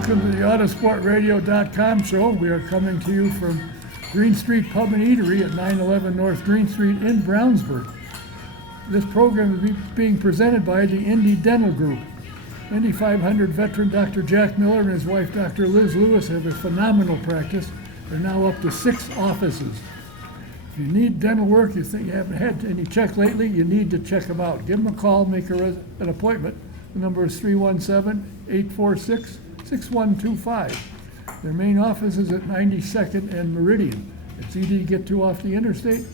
Welcome to the Autosportradio.com show. We are coming to you from Green Street Pub and Eatery at 911 North Green Street in Brownsburg. This program is being presented by the Indy Dental Group. Indy 500 veteran Dr. Jack Miller and his wife Dr. Liz Lewis have a phenomenal practice. They're now up to 6 offices. If you need dental work, you think you haven't had any check lately, you need to check them out. Give them a call, make an appointment. The number is 317-846-6125. Their main office is at 92nd and Meridian. It's easy to get to off the interstate.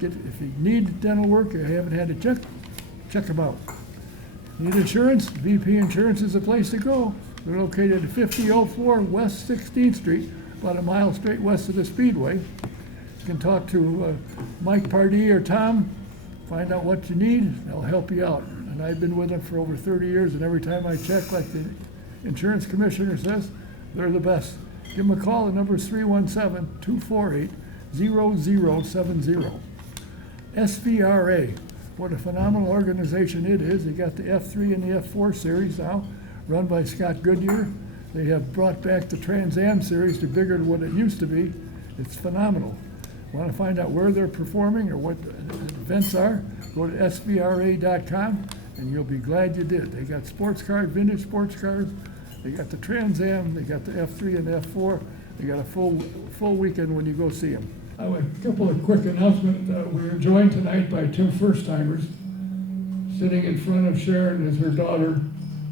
If you need dental work or you haven't had a check them out. Need insurance? VP Insurance is the place to go. They're located at 5004 West 16th Street, about a mile straight west of the Speedway. You can talk to Mike Pardee or Tom, find out what you need, they'll help you out. And I've been with them for over 30 years, and every time I check, like the insurance commissioner says, they're the best. Give them a call. The number is 317-248-0070. SVRA, what a phenomenal organization it is. They got the F3 and the F4 series now, run by Scott Goodyear. They have brought back the Trans Am series to bigger than what it used to be. It's phenomenal. Want to find out where they're performing or what the events are? Go to svra.com and you'll be glad you did. They got sports cars, vintage sports cars. They got the Trans Am. They got the F3 and the F4. They got a full weekend when you go see them. A couple of quick announcements. We are joined tonight by 2 first-timers. Sitting in front of Sharon is her daughter,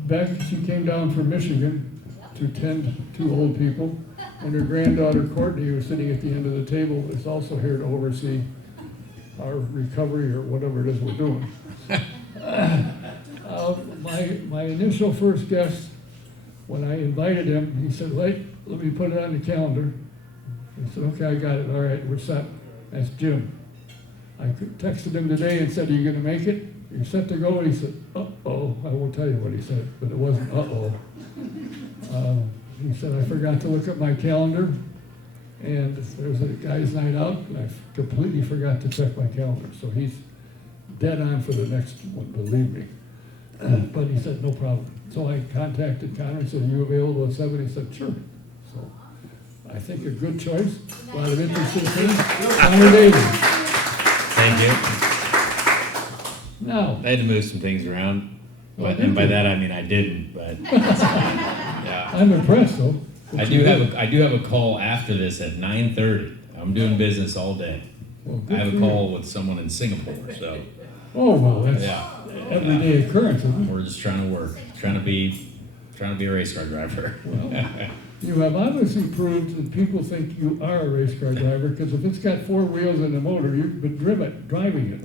Beck. She came down from Michigan to tend 2 old people. And her granddaughter, Courtney, who's sitting at the end of the table, is also here to oversee our recovery or whatever it is we're doing. My initial first guest, when I invited him, he said, let me put it on the calendar. I said, okay, I got it. All right, we're set. That's Jim. I texted him today and said, are you going to make it? You're set to go? And he said, uh-oh. I won't tell you what he said, but it wasn't uh-oh. He said, I forgot to look at my calendar, and there's a guy's night out, and I completely forgot to check my calendar. So he's dead on for the next one, believe me. But he said, no problem. So I contacted Conor and said, are you available at 7? He said, sure. So I think a good choice. A lot of interesting things. Conor Daly. Thank you. Now, I had to move some things around, and by that I mean I didn't. But yeah, I'm impressed though. I do have a call after this at 9:30. I'm doing business all day. Well, I have a call with someone in Singapore, so. Oh well, that's everyday occurrence, isn't it? We're just trying to work, trying to be a race car driver. Well, you have obviously proved that people think you are a race car driver, because if it's got 4 wheels and a motor, you've been driving it.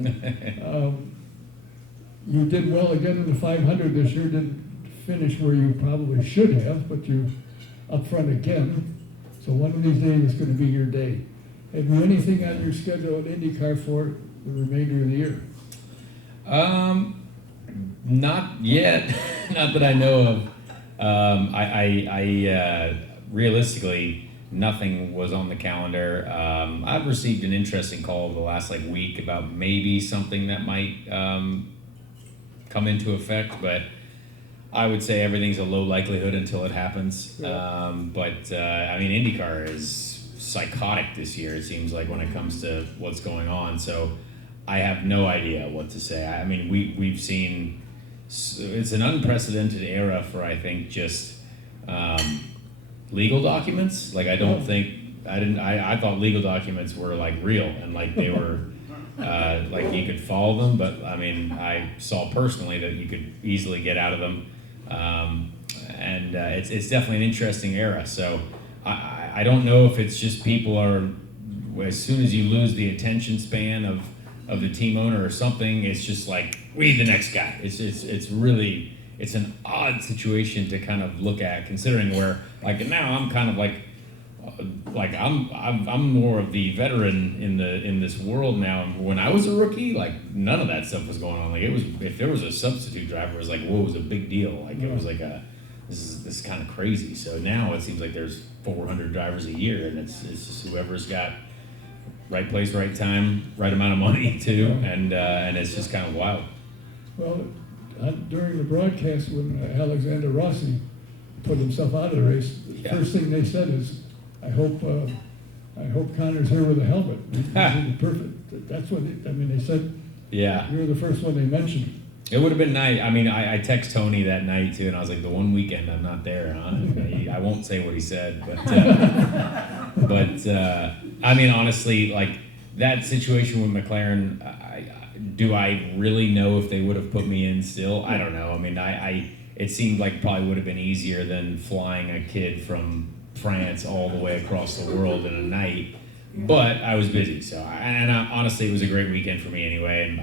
You did well again in the 500 this year. Didn't finish where you probably should have, but you up front again. So one of these days is going to be your day. Have you anything on your schedule at IndyCar for the remainder of the year? Not yet. Not that I know of. Realistically, nothing was on the calendar. I've received an interesting call over the last week about maybe something that might come into effect, but I would say everything's a low likelihood until it happens. Yeah. IndyCar is psychotic this year, it seems like, when it comes to what's going on. So I have no idea what to say. I mean, we've seen, it's an unprecedented era for, I think, just legal documents. I thought legal documents were real and they were you could follow them, but I mean, I saw personally that you could easily get out of them. It's definitely an interesting era. So I don't know if it's just people are, as soon as you lose the attention span of the team owner or something, it's just we need the next guy. It's really, it's an odd situation to kind of look at, considering where now I'm kind of I'm more of the veteran in this world now. When I was a rookie, none of that stuff was going on. It was, if there was a substitute driver, it was whoa, it was a big deal. It was this is kind of crazy. So now it seems like there's 400 drivers a year, and it's just whoever's got right place, right time, right amount of money too, and it's just kind of wild. Well, during the broadcast when Alexander Rossi put himself out of the race. The Yeah. first thing they said is, I hope Conor's here with a helmet. He did perfect. That's what, they said, Yeah. you're the first one they mentioned. It would have been nice. I mean, I text Tony that night too, and I was like, the one weekend I'm not there, huh? I won't say what he said, but I mean, honestly, like that situation with McLaren, do I really know if they would have put me in still? I don't know. I mean, it seemed like it probably would have been easier than flying a kid from France all the way across the world in a night, but I was busy, so honestly, it was a great weekend for me anyway, and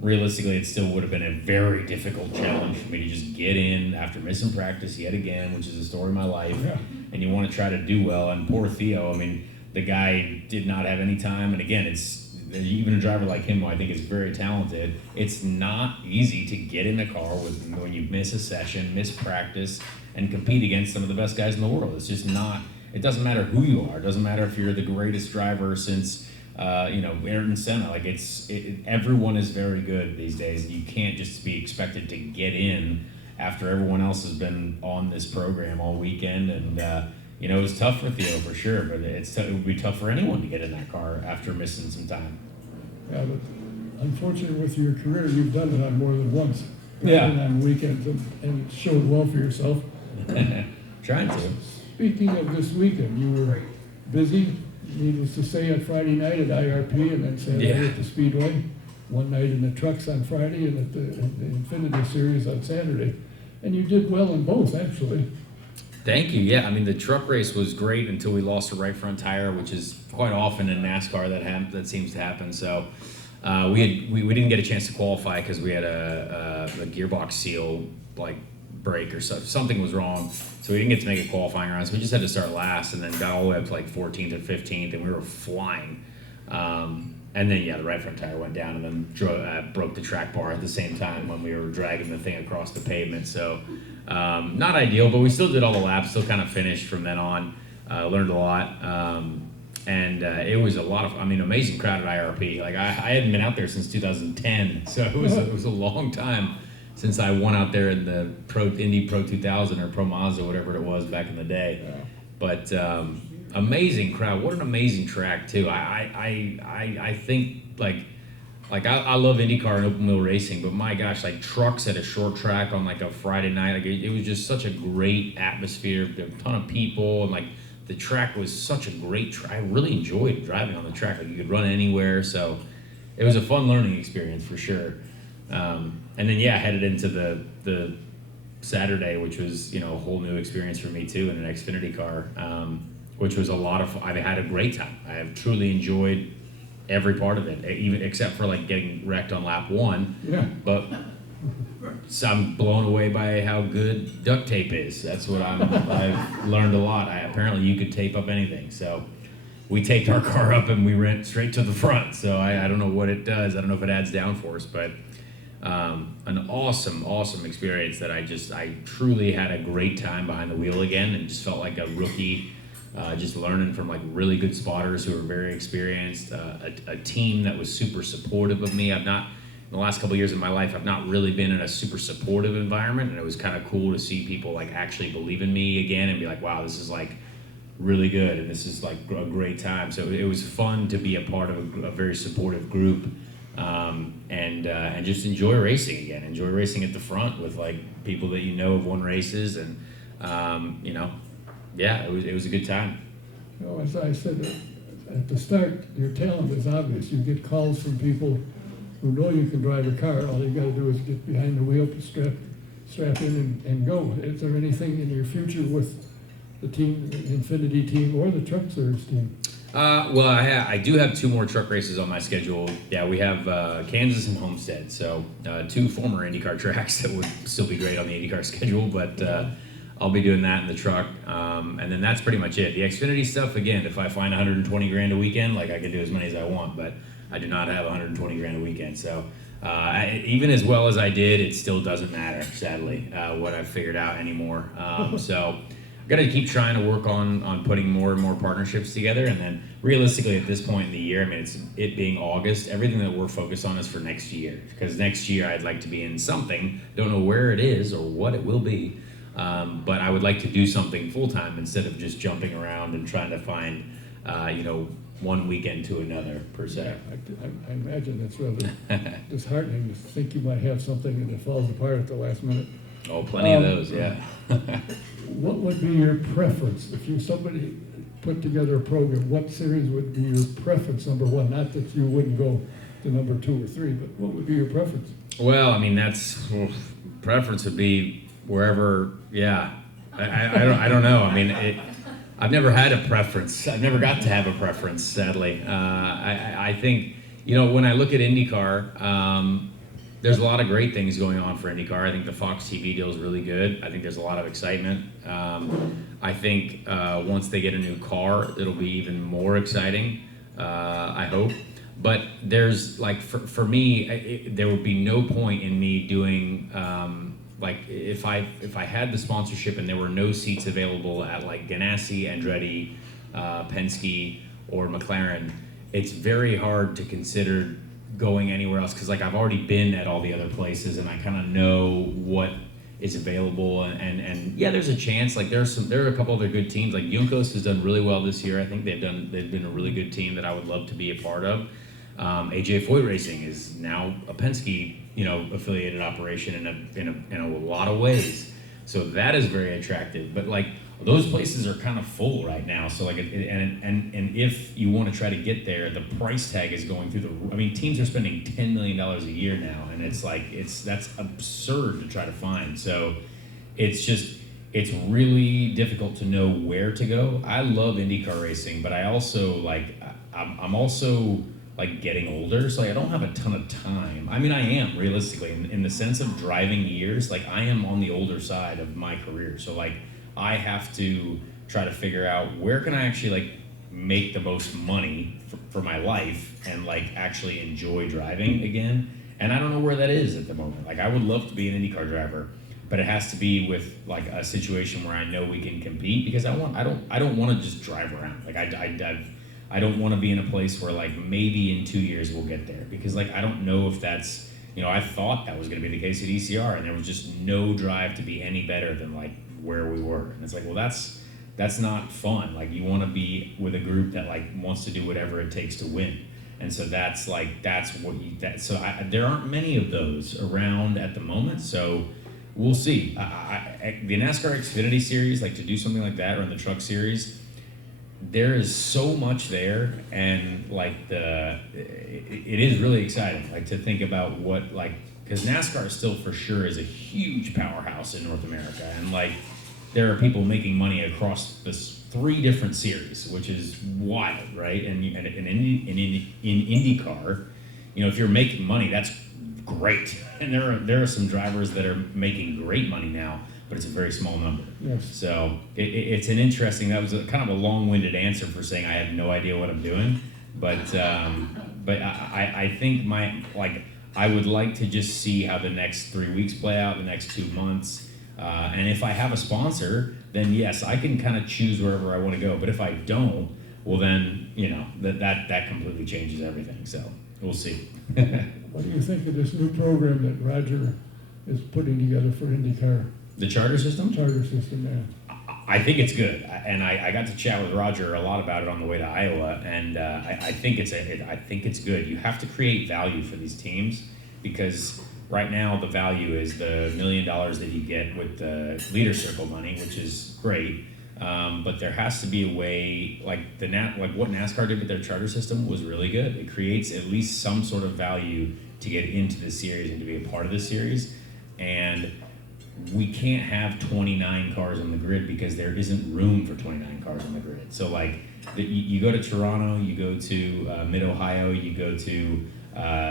realistically, it still would have been a very difficult challenge for me to just get in after missing practice yet again, which is the story of my life. Yeah. And you want to try to do well. And poor Theo, I mean, the guy did not have any time. And again, it's even a driver like him, who I think is very talented. It's not easy to get in a car when you miss a session, miss practice, and compete against some of the best guys in the world. It's just not. It doesn't matter who you are. It doesn't matter if you're the greatest driver since. Ayrton Senna, everyone is very good these days. You can't just be expected to get in after everyone else has been on this program all weekend. And, it was tough for Theo for sure, but it would be tough for anyone to get in that car after missing some time. Yeah, but unfortunately with your career, you've done it on more than once. Yeah. And on weekends, and it showed well for yourself. Trying to. Speaking of this weekend, you were busy. Needless to say, on Friday night at IRP and then Saturday at the Speedway. One night in the trucks on Friday and at the Xfinity Series on Saturday. And you did well in both, actually. Thank you. Yeah, I mean, the truck race was great until we lost the right front tire, which is quite often in NASCAR that seems to happen. So we didn't get a chance to qualify because we had a gearbox seal break or something was wrong, so we didn't get to make a qualifying round, so we just had to start last and then got all the way up to 14th or 15th, and we were flying, and then the right front tire went down and then broke the track bar at the same time when we were dragging the thing across the pavement. So not ideal, but we still did all the laps, still kind of finished from then on. Learned a lot, and it was a lot of, amazing crowd at IRP. I hadn't been out there since 2010, so it was a long time since I won out there in the Indy Pro 2000 or Pro Mazda, whatever it was back in the day. Yeah. But amazing crowd. What an amazing track too. I think I love IndyCar and open wheel racing, but my gosh, trucks at a short track on a Friday night, it was just such a great atmosphere. There were a ton of people, and the track was such a great track. I really enjoyed driving on the track. You could run anywhere, so it was a fun learning experience for sure. And then headed into the Saturday, which was a whole new experience for me too in an Xfinity car, which was a lot of fun. I had a great time. I have truly enjoyed every part of it, even except for getting wrecked on lap 1. Yeah. But I'm blown away by how good duct tape is. That's what I've learned a lot. Apparently you could tape up anything. So we taped our car up and we went straight to the front. So I don't know what it does. I don't know if it adds downforce, but an awesome experience that I truly had a great time behind the wheel again and just felt like a rookie, just learning from really good spotters who are very experienced, a team that was super supportive of me. In the last couple of years of my life, I've not really been in a super supportive environment, and it was kind of cool to see people actually believe in me again and be wow, this is really good and this is a great time. So it was fun to be a part of a very supportive group. And just enjoy racing again. Enjoy racing at the front with people that have won races, and it was a good time. As I said at the start, your talent is obvious. You get calls from people who know you can drive a car. All you got to do is get behind the wheel, strap in, and go. Is there anything in your future with the team, the Xfinity team, or the Truck Series team? I do have 2 more truck races on my schedule. Yeah, we have Kansas and Homestead, so 2 former IndyCar tracks that would still be great on the IndyCar schedule, but I'll be doing that in the truck, and then that's pretty much it. The Xfinity stuff, again, if I find 120 grand a weekend, I can do as many as I want, but I do not have 120 grand a weekend, so even as well as I did, it still doesn't matter, sadly, what I've figured out anymore. So got to keep trying to work on putting more and more partnerships together, and then realistically at this point in the year, it's it being August, everything that we're focused on is for next year, because next year I'd like to be in something, don't know where it is or what it will be, But I would like to do something full-time instead of just jumping around and trying to find, one weekend to another, per se. I imagine that's rather disheartening to think you might have something and it falls apart at the last minute. Oh, plenty of those, yeah. What would be your preference if somebody put together a program? What series would be your preference, number one? Not that you wouldn't go to number 2 or 3, but what would be your preference? Well, I mean, preference would be wherever, yeah. I don't know. I mean, I've never had a preference. I've never got to have a preference, sadly. I think, when I look at IndyCar, there's a lot of great things going on for IndyCar. I think the Fox TV deal is really good. I think there's a lot of excitement. I think once they get a new car, it'll be even more exciting, I hope. But there's, for me, there would be no point in me doing, if I had the sponsorship and there were no seats available at Ganassi, Andretti, Penske, or McLaren, it's very hard to consider going anywhere else, because I've already been at all the other places and I kind of know what is available, and yeah, there's a chance. There are a couple other good teams. Juncos has done really well this year. I think they've been a really good team that I would love to be a part of. AJ Foyt Racing is now a Penske affiliated operation in a lot of ways, so that is very attractive. But those places are kind of full right now. So and if you want to try to get there, the price tag is going through the. I mean, teams are spending $10 million a year now, and that's absurd to try to find. So it's really difficult to know where to go. I love IndyCar racing, but I also I'm also getting older, so I don't have a ton of time. I mean, I am realistically in the sense of driving years. I am on the older side of my career, so I have to try to figure out where can I actually make the most money for my life and actually enjoy driving again. And I don't know where that is at the moment. I would love to be an IndyCar driver, but it has to be with a situation where I know we can compete, because I don't want to just drive around. I don't want to be in a place where maybe in 2 years we'll get there, because I don't know if that's, I thought that was going to be the case at ECR, and there was just no drive to be any better than where we were. And it's well, that's not fun. You want to be with a group that wants to do whatever it takes to win. And so that's there aren't many of those around at the moment. So we'll see. The NASCAR Xfinity Series, to do something like that, or in the Truck Series, there is so much there, and it is really exciting. To think about what because NASCAR still for sure is a huge powerhouse in North America, and there are people making money across this 3 different series, which is wild, right? And in IndyCar, if you're making money, that's great. And there are some drivers that are making great money now, but it's a very small number. Yes. So it's an interesting. That was kind of a long-winded answer for saying I have no idea what I'm doing, but I think I would like to just see how the next 3 weeks play out, the next 2 months. And if I have a sponsor, then yes, I can kind of choose wherever I want to go. But if I don't, well then, that completely changes everything. So we'll see. What do you think of this new program that Roger is putting together for IndyCar? The charter system? Charter system, yeah. I think it's good, and I got to chat with Roger a lot about it on the way to Iowa, and I think it's good. You have to create value for these teams, because right now the value is the $1 million that you get with the leader circle money, which is great, but there has to be a way, what NASCAR did with their charter system was really good. It creates at least some sort of value to get into the series and to be a part of the series, and we can't have 29 cars on the grid because there isn't room for 29 cars on the grid. So you go to Toronto, you go to Mid-Ohio, you go to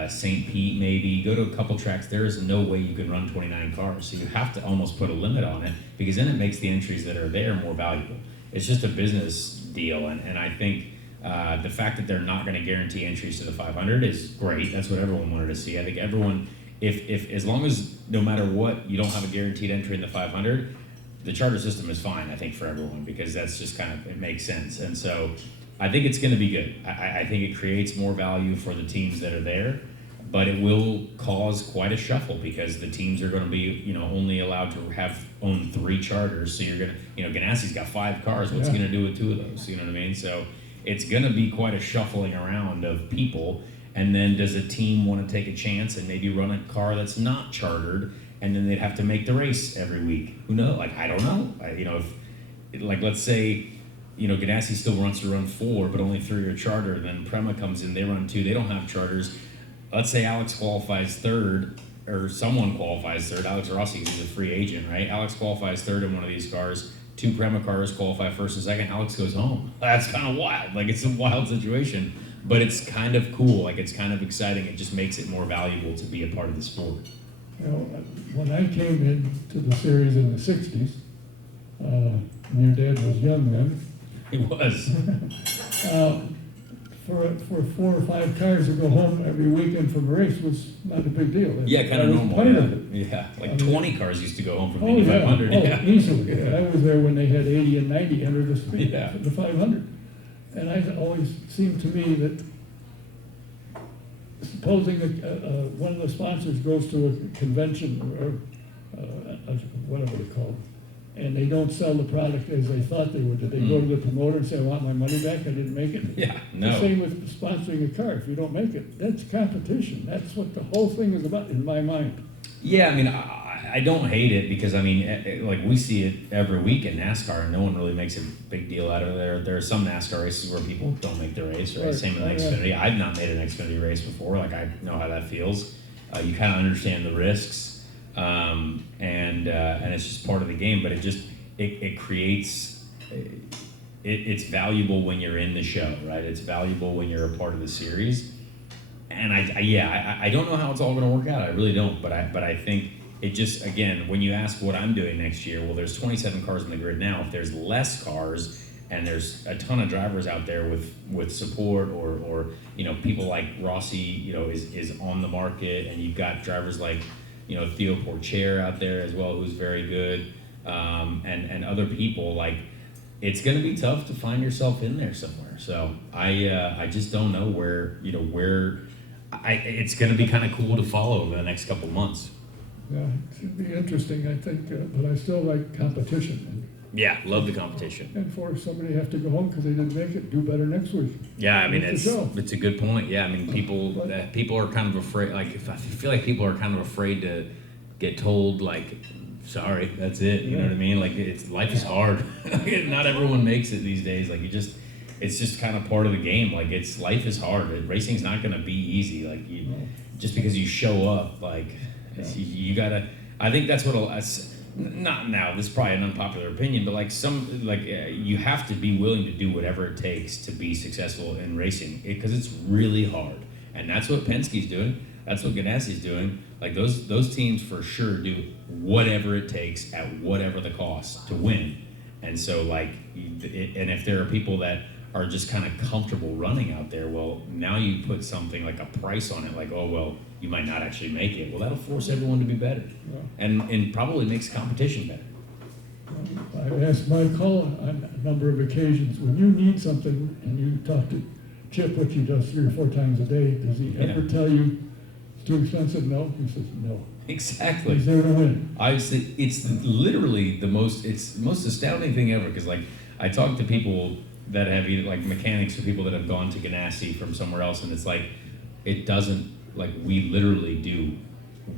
St. Pete maybe, you go to a couple tracks, there is no way you can run 29 cars. So you have to almost put a limit on it, because then it makes the entries that are there more valuable. It's just a business deal, and I think the fact that they're not going to guarantee entries to the 500 is great. That's what everyone wanted to see. I think everyone, if as long as no matter what, you don't have a guaranteed entry in the 500, the charter system is fine, I think, for everyone, because that's just it makes sense. And so I think it's going to be good. I think it creates more value for the teams that are there, but it will cause quite a shuffle because the teams are going to be, only allowed to own 3 charters. So you're going to, Ganassi's got 5 cars. What's he going to do with 2 of those? You know what I mean? So it's going to be quite a shuffling around of people. And then does a team want to take a chance and maybe run a car that's not chartered, and then they'd have to make the race every week? Who knows? Like, I don't know. If, like, let's say, Ganassi still wants to run 4, but only 3 are chartered. Then Prema comes in, they run 2, they don't have charters. Let's say Alex qualifies 3rd, or someone qualifies 3rd. Alex Rossi is a free agent, right? Alex qualifies 3rd in one of these cars. 2 Prema cars qualify 1st and 2nd. Alex goes home. That's kind of wild. Like, it's a wild situation, but it's kind of cool. Like, it's kind of exciting. It just makes it more valuable to be a part of the sport. When I came into the series in the 60s, your dad was young then. He was. For 4 or 5 cars to go home every weekend from a race was not a big deal. Yeah, kind of normal. Part Yeah. of it. Yeah, like 20 cars used to go home from Oh, Indy yeah. 500. Oh, Yeah. easily. Yeah. I was there when they had 80 and 90 under the speed, Yeah. the 500. And I always seemed to me that supposing one of the sponsors goes to a convention or whatever they're called, and they don't sell the product as they thought they would, did they go to the promoter and say, I want my money back, I didn't make it? Yeah, no. The same with sponsoring a car. If you don't make it, that's competition. That's what the whole thing is about, in my mind. Yeah, I mean, I don't hate it because, I mean, like, we see it every week in NASCAR, and no one really makes a big deal out of it. There are some NASCAR races where people don't make the race, right? Right. Same in the Xfinity. I've not made an Xfinity race before. Like, I know how that feels. You kind of understand the risks, and it's just part of the game. But it creates. It's valuable when you're in the show, right? It's valuable when you're a part of the series. And I don't know how it's all going to work out. I really don't. But I think it just, again, when you ask what I'm doing next year, well, there's 27 cars in the grid now. If there's less cars and there's a ton of drivers out there with support or people like Rossi, is on the market, and you've got drivers like, Theo Porcher out there as well, who's very good, and other people, like, it's going to be tough to find yourself in there somewhere. So I just don't know where it's going to be kind of cool to follow over the next couple months. Yeah, it should be interesting, I think, but I still like competition. Yeah, love the competition. And for somebody to have to go home because they didn't make it, do better next week. Yeah, I mean, That's the show. it's a good point. Yeah, I mean, people are kind of afraid. Like, I feel like people are kind of afraid to get told, like, sorry, that's it. You know what I mean? Like, life is hard. Not everyone makes it these days. Like, it's just kind of part of the game. Like, life is hard. Racing's not going to be easy. Like, just because you show up, like, you gotta. I think that's what. Not now. This is probably an unpopular opinion, but you have to be willing to do whatever it takes to be successful in racing, because it's really hard. And that's what Penske's doing. That's what Ganassi's doing. Like, those teams for sure do whatever it takes at whatever the cost to win. And so, like, and if there are people that are just kind of comfortable running out there, well, now you put something like a price on it, like, oh, well, you might not actually make it. Well, that'll force everyone to be better, and probably makes competition better. I've asked Mike Hull on a number of occasions, when you need something and you talk to Chip, which he does 3 or 4 times a day, does he ever tell you it's too expensive? No? He says no. Exactly. He's there to win. It's literally the most astounding thing ever, because, like, I talk to people that have either, like, mechanics or people that have gone to Ganassi from somewhere else, and it's like, it doesn't, like, we literally do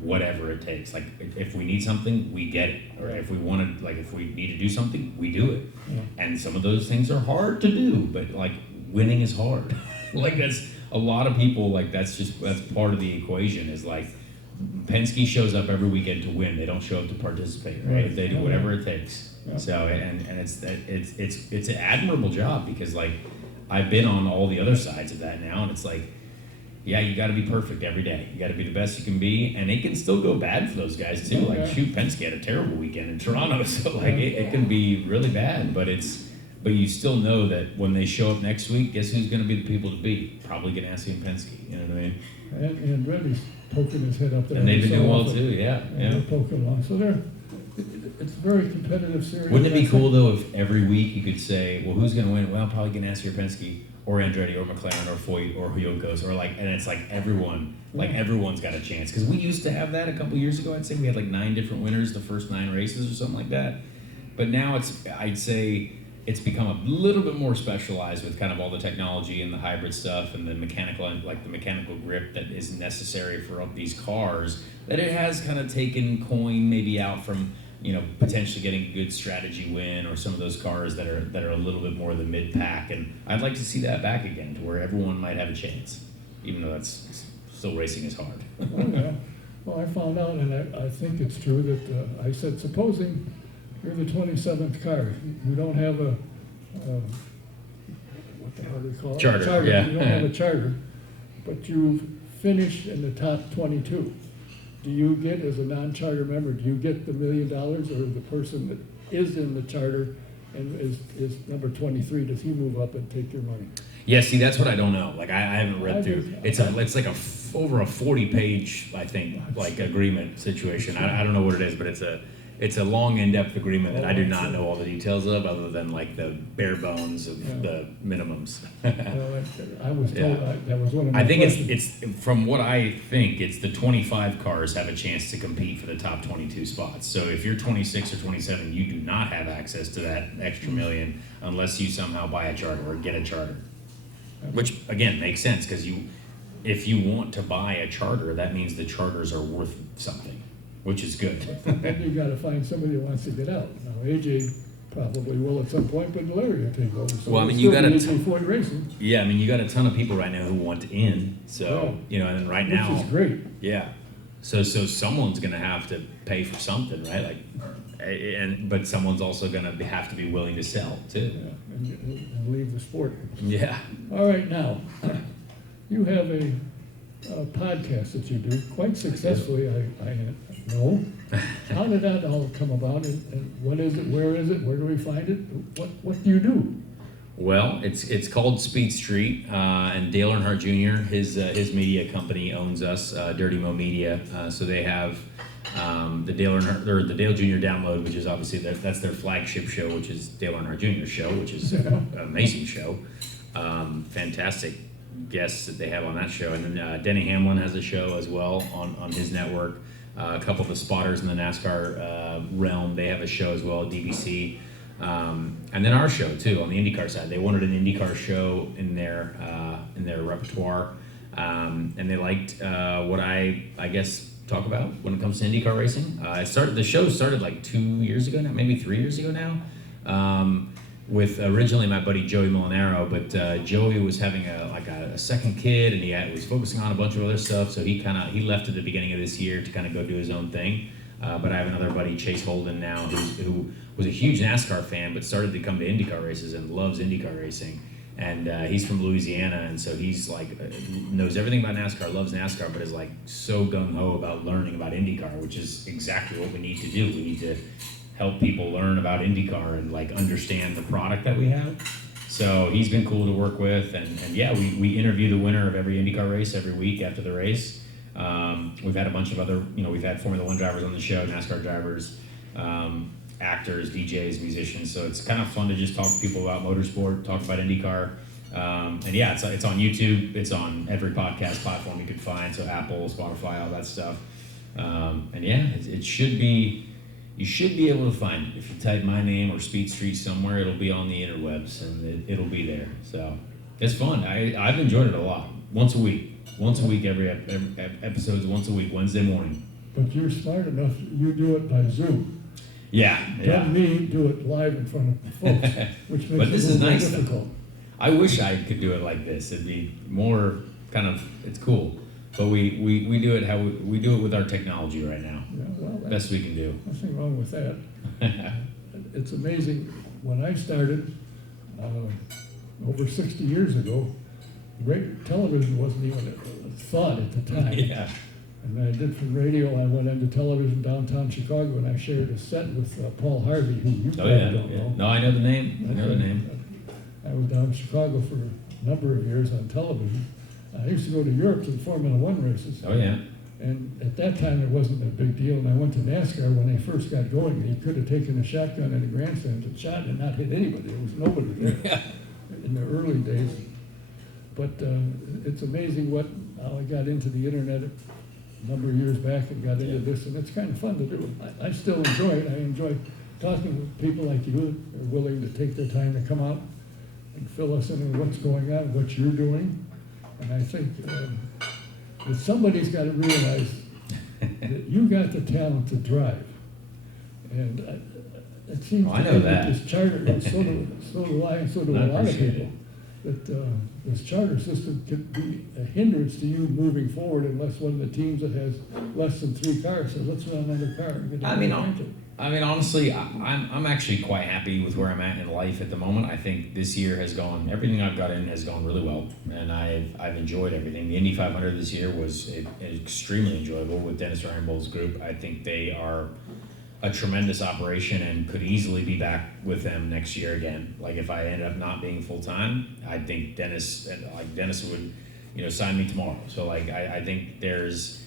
whatever it takes. Like, if we need something, we get it. Or if we want to, like, if we need to do something, we do it. Yeah. And some of those things are hard to do, but, like, winning is hard. Like, that's a lot of people, like, that's part of the equation, is like, Penske shows up every weekend to win. They don't show up to participate, right? They do whatever it takes. Yeah. So, and it's an admirable job, because, like, I've been on all the other sides of that now, and it's like, yeah, you got to be perfect every day. You got to be the best you can be, and it can still go bad for those guys too. Like, shoot, Penske had a terrible weekend in Toronto, so, like, it can be really bad. But you still know that when they show up next week, guess who's going to be the people to beat? Probably Ganassi and Penske. You know what I mean? And Reddy's poking his head up there. And they've been doing well too. Yeah. They're poking along. So it's a very competitive series. Wouldn't it be cool though if every week you could say, well, who's going to win? Well, probably Ganassi or Penske or Andretti or McLaren or Foyt or Hyundai or like, and it's like everyone's got a chance. Because we used to have that a couple years ago. I'd say we had like 9 different winners the first 9 races or something like that. But now I'd say it's become a little bit more specialized with kind of all the technology and the hybrid stuff and the mechanical grip that is necessary for these cars, that it has kind of taken coin maybe out from, potentially getting a good strategy win or some of those cars that are a little bit more the mid-pack. And I'd like to see that back again to where everyone might have a chance, even though that's still racing is hard. Well, I found out, and I think it's true, that I said, supposing you're the 27th car, you don't have a, what the hell do they call it? Charter, yeah. You don't have a charter, but you finish in the top 22. Do you get, as a non-charter member, do you get the $1 million, or the person that is in the charter and is number 23, does he move up and take your money? Yeah, see, that's what I don't know. Like, I haven't read through. It's like over a 40-page, I think, like agreement situation. I don't know what it is, but it's a long, in-depth agreement that I do not know all the details of, other than like the bare bones of the minimums. I was told that was one of my I think questions. it's from what I think, it's the 25 cars have a chance to compete for the top 22 spots. So if you're 26 or 27, you do not have access to that extra million unless you somehow buy a charter or get a charter. Which again makes sense, because if you want to buy a charter, that means the charters are worth something, which is good. Then you got to find somebody who wants to get out. Now AJ probably will at some point, but Larry will take over. So well, I mean, you got AJ Foyt Racing. Yeah, I mean, you got a ton of people right now who want in. So and then right now, which is great. Yeah. So someone's going to have to pay for something, right? Like, but someone's also going to have to be willing to sell too. Yeah, and leave the sport. Yeah. All right, now you have a podcast that you do quite successfully. I know. How did that all come about? And what is it? Where is it? Where do we find it? What do you do? Well, it's called Speed Street, and Dale Earnhardt Jr. His media company owns us, Dirty Mo Media. So they have the Dale Earnhardt, or the Dale Jr. Download, which is obviously that's their flagship show, which is Dale Earnhardt Jr.'s show, which is an amazing show. Fantastic guests that they have on that show, and then Denny Hamlin has a show as well on his network. A couple of the spotters in the NASCAR realm, they have a show as well, DBC. And then our show too on the IndyCar side. They wanted an IndyCar show in their repertoire, and they liked what I guess talk about when it comes to IndyCar racing. The show started like 2 years ago now, maybe 3 years ago now, with originally my buddy Joey Molinaro, but Joey was having a second kid, and he was focusing on a bunch of other stuff, so he left at the beginning of this year to kind of go do his own thing. But I have another buddy, Chase Holden, now, who was a huge NASCAR fan, but started to come to IndyCar races and loves IndyCar racing. And he's from Louisiana, and so he's like knows everything about NASCAR, loves NASCAR, but is like so gung-ho about learning about IndyCar, which is exactly what we need to do. We need to help people learn about IndyCar and like understand the product that we have. So he's been cool to work with, and yeah, we interview the winner of every IndyCar race every week after the race. We've had a bunch of other, we've had Formula One drivers on the show, NASCAR drivers, actors, DJs, musicians. So it's kind of fun to just talk to people about motorsport, talk about IndyCar. And yeah, it's on YouTube. It's on every podcast platform you can find. So Apple, Spotify, all that stuff. And yeah, it should be, you should be able to find it. If you type my name or Speed Street somewhere, it'll be on the interwebs, and it'll be there. So it's fun. I've enjoyed it a lot. Once a week, every episode's once a week, Wednesday morning. But you're smart enough, you do it by Zoom. Yeah. Let me do it live in front of folks, which makes But this it is a little nice, more difficult. I wish I could do it like this. It'd be more kind of, it's cool. But we do it how we do it with our technology right now. Yeah, well, Best we can do. nothing wrong with that. It's amazing. When I started over 60 years ago, television wasn't even a thought at the time. Yeah. And I did from radio. I went into television downtown Chicago, and I shared a set with Paul Harvey, who you probably don't know. No, I know the name. I was down in Chicago for a number of years on television. I used to go to Europe to the Formula One races. Oh yeah. And at that time, it wasn't a big deal. And I went to NASCAR when they first got going. He could have taken a shotgun in the grandstand and shot and not hit anybody. There was nobody there in the early days. But it's amazing how I got into the internet a number of years back and got into this, and it's kind of fun to do. I still enjoy it. I enjoy talking with people like you who are willing to take their time to come out and fill us in on what's going on, what you're doing. And I think that somebody's got to realize that you got the talent to drive. And it seems I know that. This charter, and so do I, and so do a lot of people, that this charter system could be a hindrance to you moving forward unless one of the teams that has less than 3 cars says, let's run another car. And get I mean, honestly, I'm actually quite happy with where I'm at in life at the moment. I think this year has gone, everything I've got in has gone really well, and I've enjoyed everything. The Indy 500 this year was extremely enjoyable with Dennis Reinbold's group. I think they are a tremendous operation and could easily be back with them next year again. Like if I ended up not being full time, I think Dennis would, sign me tomorrow. So I think there's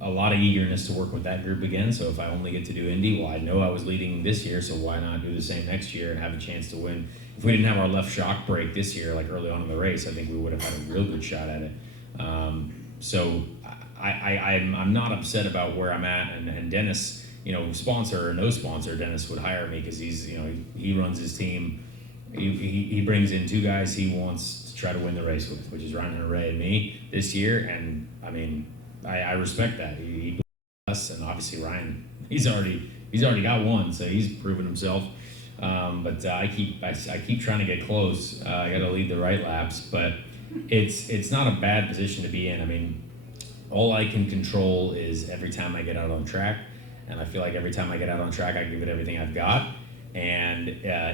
a lot of eagerness to work with that group again. So if I only get to do Indy, well, I know I was leading this year, so why not do the same next year and have a chance to win? If we didn't have our left shock break this year, like early on in the race, I think we would have had a real good shot at it. So I'm not upset about where I'm at, and Dennis, sponsor or no sponsor, Dennis would hire me because he's, he runs his team. He brings in 2 guys he wants to try to win the race with, which is Ryan Hunter-Ray and me this year. And I mean, I respect that. He believes in us, and obviously Ryan, he's already got one, so he's proven himself. But I keep trying to get close. I got to lead the right laps, but it's not a bad position to be in. I mean, all I can control is every time I get out on track. And I feel like every time I get out on track, I give it everything I've got. And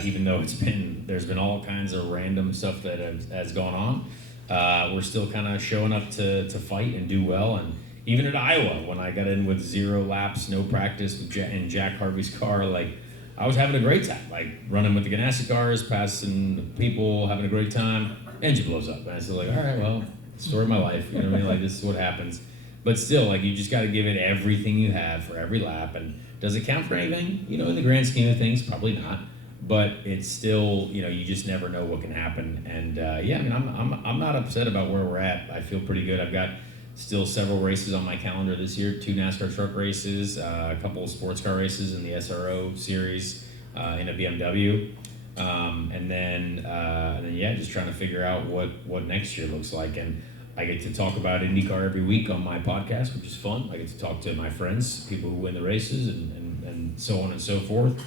even though there's been all kinds of random stuff that has gone on, we're still kind of showing up to fight and do well. And even at Iowa, when I got in with 0 laps, no practice in Jack Harvey's car, I was having a great time, running with the Ganassi cars, passing people, having a great time. Engine blows up, and I said, all right, well, story of my life. You know what I mean? This is what happens. But still, you just got to give it everything you have for every lap. And does it count for anything? In the grand scheme of things, probably not. But it's still, you just never know what can happen. And I'm not upset about where we're at. I feel pretty good. I've got still several races on my calendar this year: 2 NASCAR truck races, a couple of sports car races in the SRO series in a BMW, and then just trying to figure out what next year looks like. And I get to talk about IndyCar every week on my podcast, which is fun. I get to talk to my friends, people who win the races, and so on and so forth.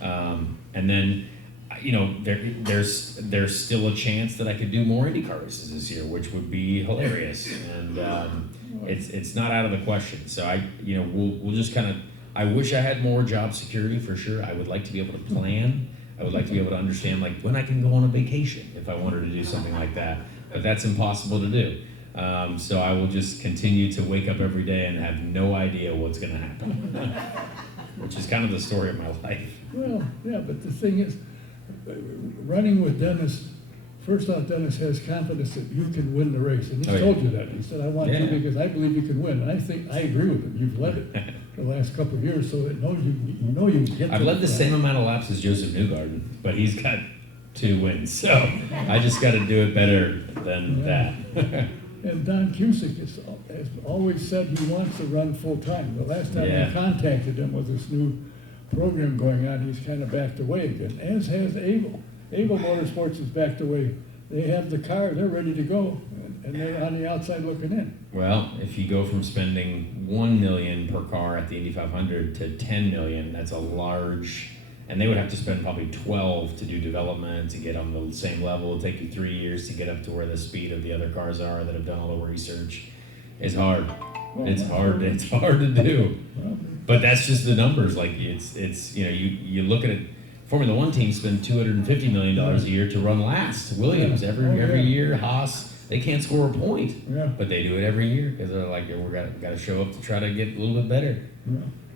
And then, there's still a chance that I could do more IndyCar races this year, which would be hilarious. And it's not out of the question. So we'll just kind of. I wish I had more job security for sure. I would like to be able to plan. I would like to be able to understand when I can go on a vacation if I wanted to do something like that. But that's impossible to do. So I will just continue to wake up every day and have no idea what's going to happen, which is kind of the story of my life. Well, yeah, but the thing is, running with Dennis, first off, Dennis has confidence that you can win the race. And he's told you that. He said, I want you because I believe you can win. And I agree with him. You've led it for the last couple of years, so it knows you can get I've led the same amount of laps as Joseph Newgarden, but he's got 2 wins. So I just got to do it better than that. And Don Cusick has always said he wants to run full time. The last time I contacted him with this new program going on, he's kind of backed away again, as has Abel. Abel Motorsports is backed away. They have the car, they're ready to go, and they're on the outside looking in. Well, if you go from spending $1 million per car at the Indy 500 to $10 million, that's a large. And they would have to spend probably 12 to do development, to get on the same level. It'll take you 3 years to get up to where the speed of the other cars are that have done all the research. It's hard. Well, it's hard to do. Well, but that's just the numbers. You look at it. Formula One teams spend $250 million a year to run last. Williams every year. Haas, they can't score a point, but they do it every year because they're we got to show up to try to get a little bit better.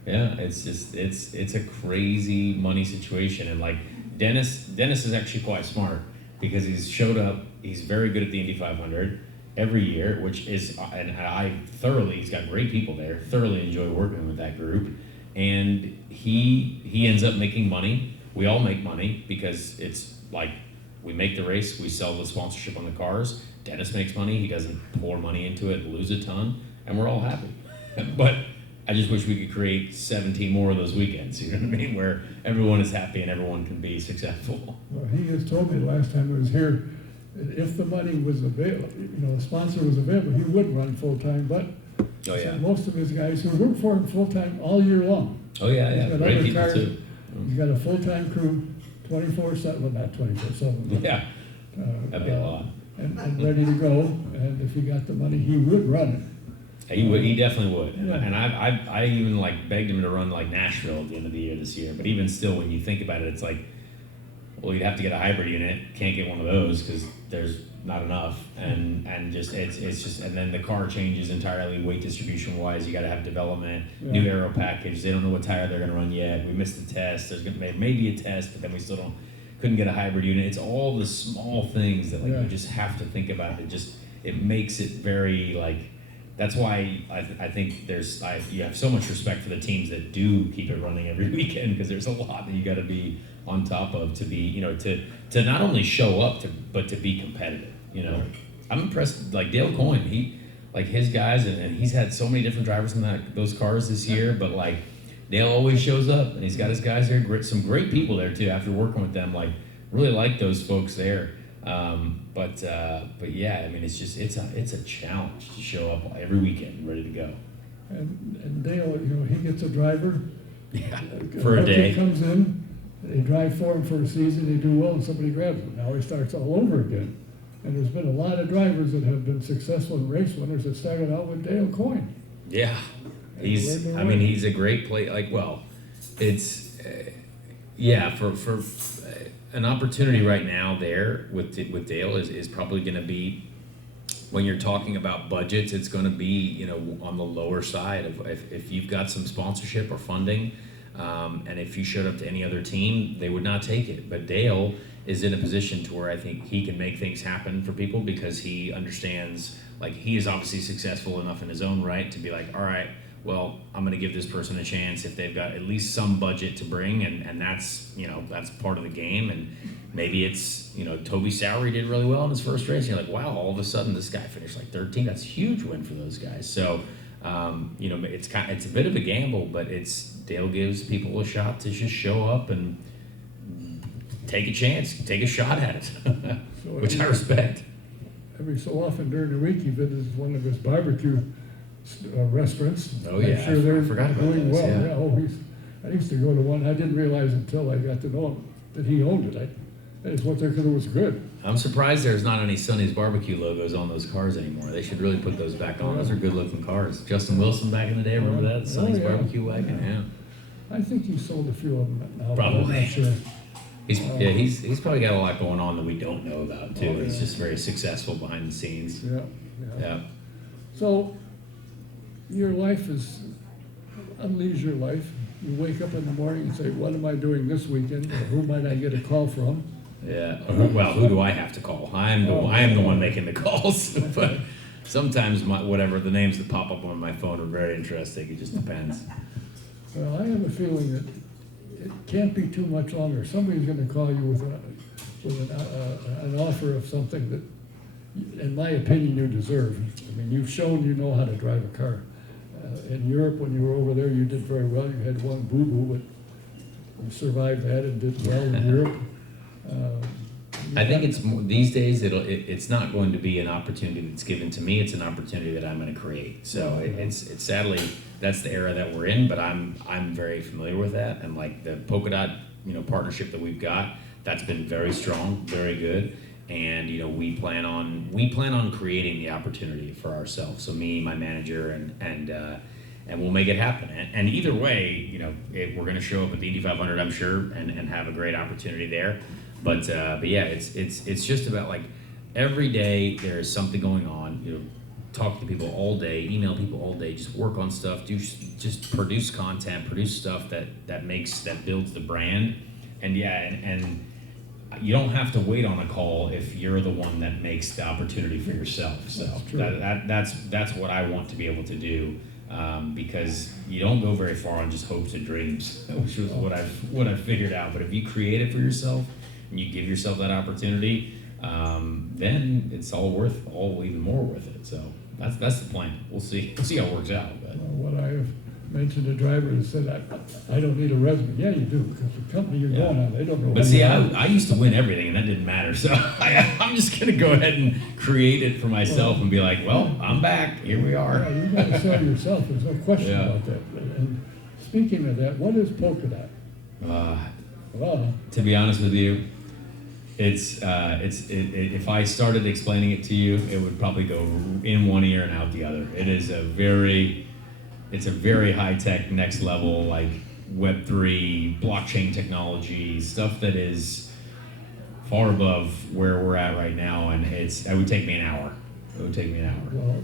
Yeah, it's a crazy money situation. And Dennis is actually quite smart because he's showed up. He's very good at the Indy 500. every year, which is, and he's got great people there, thoroughly enjoy working with that group. And he ends up making money. We all make money because it's like we make the race, we sell the sponsorship on the cars. Dennis makes money, he doesn't pour money into it, lose a ton, and we're all happy. But I just wish we could create 17 more of those weekends, you know what I mean, where everyone is happy and everyone can be successful. Well, he has told me last time I was here, that if the money was available, the sponsor was available, he would run full-time, but Oh yeah. most of his guys who work for him full-time all year long. Oh yeah, yeah. He's got Great other people cars. too. He's got a full-time crew, 24/7, well, not 24/7. Yeah, that'd be a lot. And ready to go, and if he got the money, he would run it. He would. He definitely would. Yeah. And I even like begged him to run like Nashville at the end of the year this year. But even still, when you think about it, it's like, well, you'd have to get a hybrid unit. Can't get one of those because there's not enough. And just it's just, and then the car changes entirely weight distribution wise. You got to have development, new aero package. They don't know what tire they're going to run yet. We missed the test. There's going to maybe a test, but then we still couldn't get a hybrid unit. It's all the small things that you just have to think about. It makes it very like. That's why I think you have so much respect for the teams that do keep it running every weekend, because there's a lot that you got to be on top of to be, to not only show up but to be competitive. I'm impressed. Like Dale Coyne, his guys, and he's had so many different drivers in those cars this year. But like Dale always shows up, and he's got his guys there. Some great people there too. After working with them, really like those folks there. But yeah, I mean, it's a challenge to show up every weekend ready to go. And Dale, he gets a driver. Yeah, for a day. He comes in, they drive for him for a season, they do well, and somebody grabs him. Now he starts all over again. And there's been a lot of drivers that have been successful in race winners that started out with Dale Coyne. Yeah, he's a great player. It's for an opportunity right now there with Dale is probably going to be, when you're talking about budgets, it's going to be on the lower side of if you've got some sponsorship or funding, and if you showed up to any other team, they would not take it. But Dale is in a position to where I think he can make things happen for people, because he understands, he is obviously successful enough in his own right to be like, all right, well, I'm going to give this person a chance if they've got at least some budget to bring, and that's that's part of the game. And maybe it's Toby Sowery did really well in his first race. You're like, wow, all of a sudden this guy finished 13. That's a huge win for those guys. So it's a bit of a gamble, but Dale gives people a shot to just show up and take a chance, take a shot at it, which I respect. Every so often during the week, he visits one of his barbecue restaurants. Oh yeah, I'm sure they're forgot about doing those, well. Yeah. I used to go to one. I didn't realize until I got to know him that he owned it. I just went there because it was good. I'm surprised there's not any Sonny's Barbecue logos on those cars anymore. They should really put those back on. Those are good looking cars. Justin Wilson back in the day, remember that? Sonny's Barbecue wagon, yeah. I think he sold a few of them now. Probably. I'm not sure. He's probably got a lot going on that we don't know about too. Oh, He's just very successful behind the scenes. Yeah. So your life is a leisure life. You wake up in the morning and say, what am I doing this weekend? Or who might I get a call from? Yeah. Well, who do I have to call? I am the one making the calls. But sometimes whatever the names that pop up on my phone are very interesting. It just depends. Well, I have a feeling that it can't be too much longer. Somebody's going to call you with an offer of something that, in my opinion, you deserve. I mean, you've shown you know how to drive a car. In Europe, when you were over there, you did very well. You had one boo-boo, but you survived that and did well in Europe. I think it's more, these days. It's not going to be an opportunity that's given to me. It's an opportunity that I'm going to create. So it's sadly that's the era that we're in. But I'm very familiar with that, and like the Polkadot partnership that we've got, that's been very strong, very good. And we plan on creating the opportunity for ourselves. So me, my manager, and we'll make it happen. And either way, we're going to show up at the Indy 500, I'm sure, and have a great opportunity there. But yeah, it's just about every day there is something going on. Talk to people all day, email people all day, just work on stuff, just produce content, produce stuff that builds the brand. And yeah, and you don't have to wait on a call if you're the one that makes the opportunity for yourself. So That's true. that's what I want to be able to do, because you don't go very far on just hopes and dreams, which was what I've figured out. But if you create it for yourself and you give yourself that opportunity, then it's all even more worth it. So that's the plan. We'll see how it works out. But. What I have mentioned to drivers said, I don't need a resume. Yeah, you do, because the company you're going on, they don't know. But see, I used to win everything, and that didn't matter. So I'm just going to go ahead and create it for myself and be like, well, I'm back. Here we are. Yeah, you've got to sell yourself. There's no question Yeah. about that. And speaking of that, what is Polkadot? Well, To be honest with you, if I started explaining it to you, it would probably go in one ear and out the other. It's a very high tech, next level, like Web3, blockchain technology, stuff that is far above where we're at right now, and it would take me an hour. It would take me an hour. well,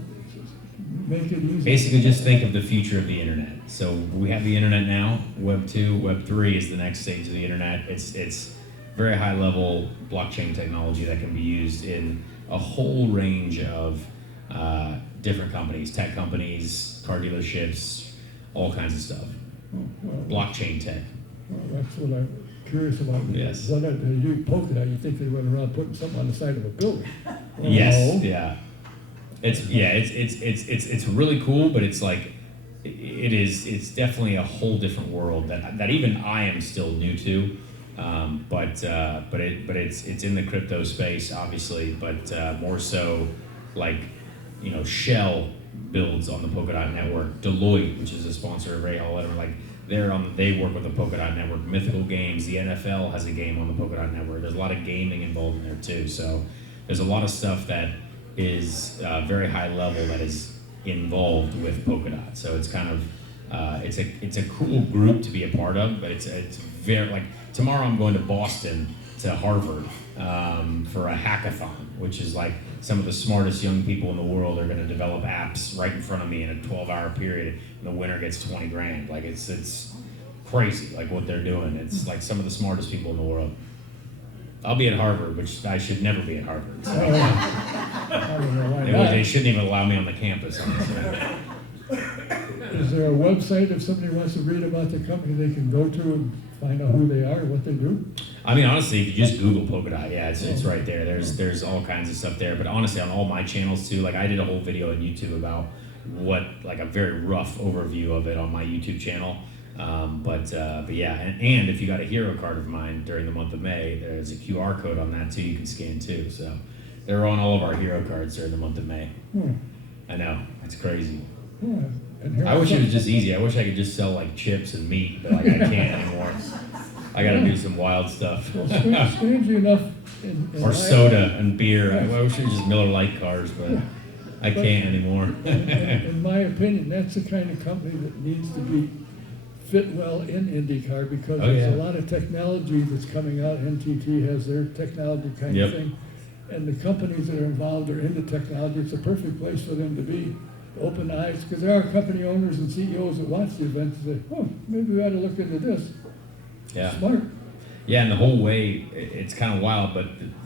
make it easy. Basically, just think of the future of the internet. So we have the internet now. Web 2, Web 3 is the next stage of the internet. It's very high level blockchain technology that can be used in a whole range of different companies, tech companies, car dealerships, all kinds of stuff. Well, Blockchain tech. that's what I'm curious about. Yes. What they do Polkadot, you think they went around putting something on the side of a building? Well, Yes. no. Yeah. It's really cool, but it's like it's definitely a whole different world that even I am still new to. But it's in the crypto space, obviously, but more so like, Shell builds on the Polkadot network. Deloitte, which is a sponsor of Ray Hall, like they work with the Polkadot network. Mythical Games, the NFL has a game on the Polkadot network. There's a lot of gaming involved in there too. So there's a lot of stuff that is very high level that is involved with Polkadot. So it's kind of it's a cool group to be a part of, but it's very like tomorrow I'm going to Boston to Harvard for a hackathon, which is like some of the smartest young people in the world are going to develop apps right in front of me in a 12-hour period, and the winner gets $20,000. Like it's crazy, like what they're doing. It's like some of the smartest people in the world. I'll be at Harvard, which I should never be at Harvard. So. I don't know why not. They shouldn't even allow me on the campus. Honestly. Is there a website if somebody wants to read about the company they can go to and find out who they are, what they do? I mean, honestly, if you just Google Polkadot, yeah, it's right there. There's all kinds of stuff there. But honestly, on all my channels too, like I did a whole video on YouTube about like a very rough overview of it on my YouTube channel. But yeah, and if you got a hero card of mine during the month of May, there's a QR code on that too. You can scan too. So they're on all of our hero cards during the month of May. I know, it's crazy. And here I wish it was just easy. I wish I could just sell like chips and meat, but like I can't anymore. I got to do some wild stuff. Well, strangely enough, Or soda and beer. I wish it was just Miller Lite cars, but I can't anymore. in my opinion, that's the kind of company that needs to be fit well in IndyCar, because there's a lot of technology that's coming out. NTT has their technology kind of thing. And the companies that are involved are into technology. It's a perfect place for them to be. Open eyes, because there are company owners and CEOs that watch the event and say, oh, maybe we ought to look into this. Yeah. Smart. Yeah, and the whole way, it's kind of wild, but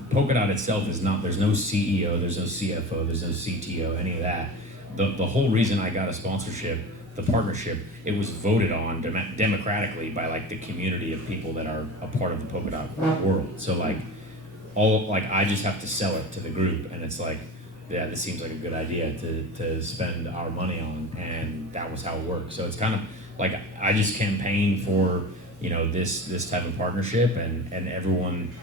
Polkadot itself is not, there's no CEO, there's no CFO, there's no CTO, any of that. The whole reason I got a sponsorship, the partnership, it was voted on democratically by like the community of people that are a part of the Polkadot world. So like, I just have to sell it to the group, and it's like, yeah, this seems like a good idea to spend our money on, and that was how it worked. So it's kind of like I just campaigned for this type of partnership, and everyone,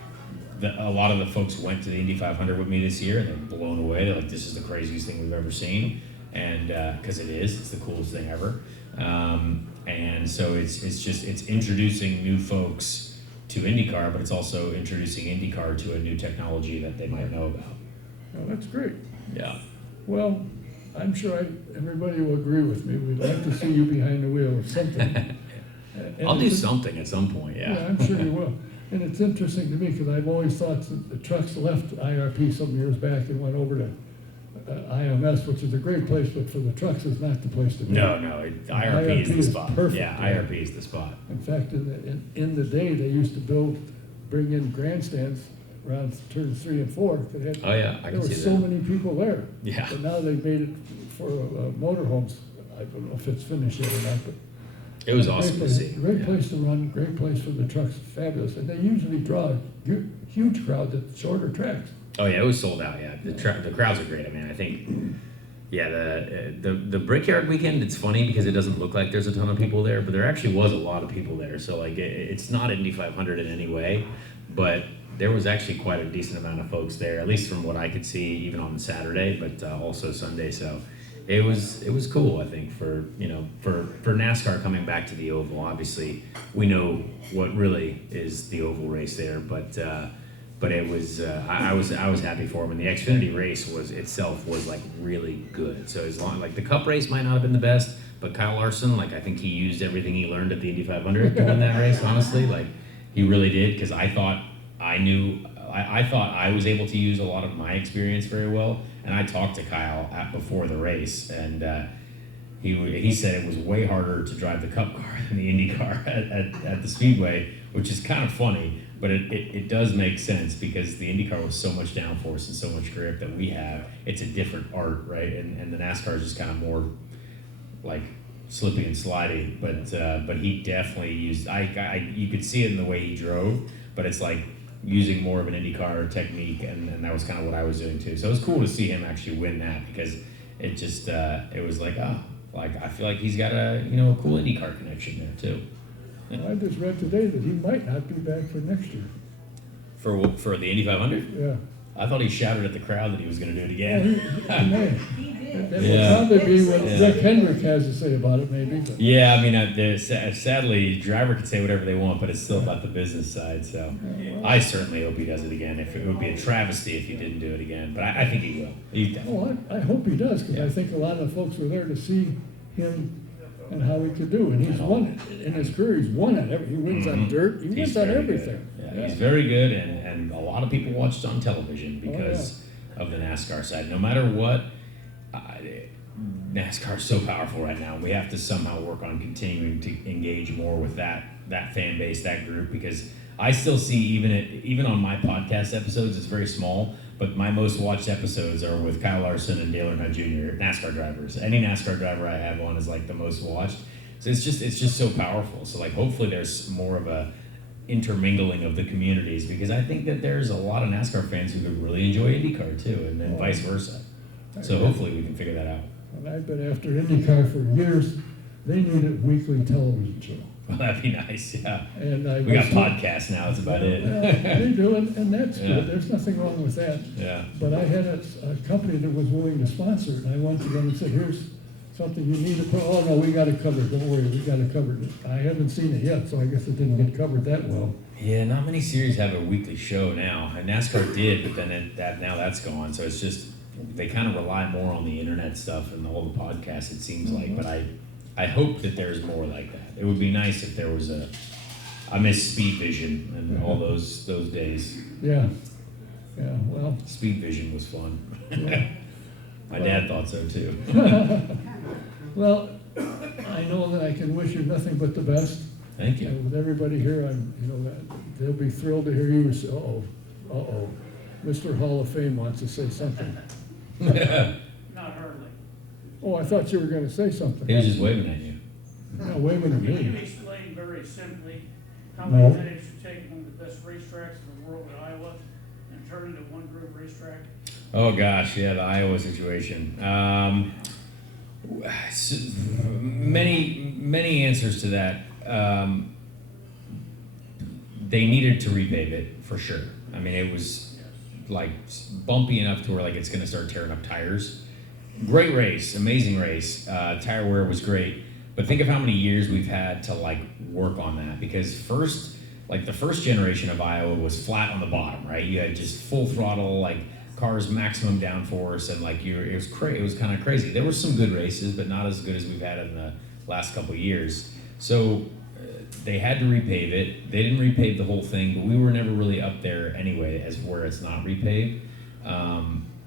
a lot of the folks went to the Indy 500 with me this year, and they're blown away. They're like, this is the craziest thing we've ever seen, and because it's the coolest thing ever, and so it's introducing new folks to IndyCar, but it's also introducing IndyCar to a new technology that they might know about. Well, that's great. Yeah. Well, I'm sure everybody will agree with me. We'd like to see you behind the wheel of something. I'll do something at some point, yeah. Yeah, I'm sure you will. And it's interesting to me, because I've always thought that the trucks left IRP some years back and went over to IMS, which is a great place, but for the trucks, it's not the place to be. No, IRP is the spot. Perfect. Yeah, IRP is the spot. In fact, in the day, they used to build bring in grandstands around turns 3 and 4. They had, Oh yeah, I there can were see so that. many people there. Yeah. But now they made it for motorhomes. I don't know if it's finished yet or not, but It was great awesome to place- see. Great Yeah. place to run, great place for the trucks, fabulous. And they usually draw a huge crowd at shorter tracks. Oh yeah, it was sold out. Yeah, the crowds are great. I mean, I think, yeah, the Brickyard weekend. It's funny because it doesn't look like there's a ton of people there, but there actually was a lot of people there. So like, it's not Indy 500 in any way, but there was actually quite a decent amount of folks there, at least from what I could see, even on Saturday, but also Sunday. So it was cool. I think for NASCAR coming back to the oval. Obviously, we know what really is the oval race there, but it was I was happy for him, and the Xfinity race was like really good. So as long like the Cup race might not have been the best, but Kyle Larson, like I think he used everything he learned at the Indy 500 to win that race. Honestly, like he really did, because I thought I was able to use a lot of my experience very well, and I talked to Kyle before the race, and he said it was way harder to drive the Cup car than the Indy car at the Speedway, which is kind of funny. But it does make sense, because the IndyCar was so much downforce and so much grip that we have. It's a different art, right? And the NASCAR is just kind of more like slippy and slidey. But he definitely used. You could see it in the way he drove. But it's like using more of an IndyCar technique, and that was kind of what I was doing too. So it was cool to see him actually win that, because it just it was like I feel like he's got a cool IndyCar connection there too. I just read today that he might not be back for next year. For the Indy 500? Yeah. I thought he shouted at the crowd that he was going to do it Yeah, again. he may. He That did. will Yeah. probably be what Yeah. Rick Hendrick has to say about it, maybe. But Yeah, I mean, sadly, driver can say whatever they want, but it's still about the business side. So I certainly hope he does it again. It would be a travesty if he didn't do it again, but I think he will. He definitely. I hope he does, because Yeah. I think a lot of the folks were there to see him and how he could do. And he's won it. In his career, he's won it. He wins on dirt. He He's wins on very everything. good. Yeah, he's very good, and a lot of people watched on television because of the NASCAR side. No matter what, NASCAR is so powerful right now. We have to somehow work on continuing to engage more with that fan base, that group, because I still see even on my podcast episodes, it's very small, but my most watched episodes are with Kyle Larson and Dale Earnhardt Jr., NASCAR drivers. Any NASCAR driver I have on is like the most watched. So it's just so powerful. So like hopefully there's more of a intermingling of the communities, because I think that there's a lot of NASCAR fans who could really enjoy IndyCar too, and then vice versa. So hopefully we can figure that out. And I've been after IndyCar for years. They need a weekly television show. Well, that'd be nice, yeah. And We got podcasts now, that's about it. They do, and that's Yeah. good. There's nothing wrong with that. Yeah. But I had a company that was willing to sponsor it, and I went to them and said, here's something you need to put, oh, no, we got it covered, don't worry, we got it covered. I haven't seen it yet, so I guess it didn't get covered that well. Yeah, not many series have a weekly show now. And NASCAR did, but then now that's gone. So it's just, they kind of rely more on the internet stuff and all the podcasts, it seems like. But I hope that there's more like that. It would be nice if there was I miss Speed Vision and all those days. Yeah, well, Speed Vision was fun. yeah. My dad thought so too. Well, I know that I can wish you nothing but the best. Thank you. And with everybody here, they'll be thrilled to hear you say, Mr. Hall of Fame wants to say something. Not hardly. Oh, I thought you were gonna say something. He was just waving at you. No, waving at Can you me. explain very simply how No. many minutes you take one of the best racetracks in the world at Iowa and turn it into one group racetrack? Oh gosh, yeah, the Iowa situation. Many answers to that. They needed to repave it for sure. I mean, it was like bumpy enough to where like it's going to start tearing up tires. Great race, amazing race. Tire wear was great, but think of how many years we've had to like work on that, because the first generation of Iowa was flat on the bottom, right? You had just full throttle, like cars maximum downforce, and like it was kind of crazy. There were some good races, but not as good as we've had in the last couple of years. So they had to repave it. They didn't repave the whole thing, but we were never really up there anyway as where it's not repaved.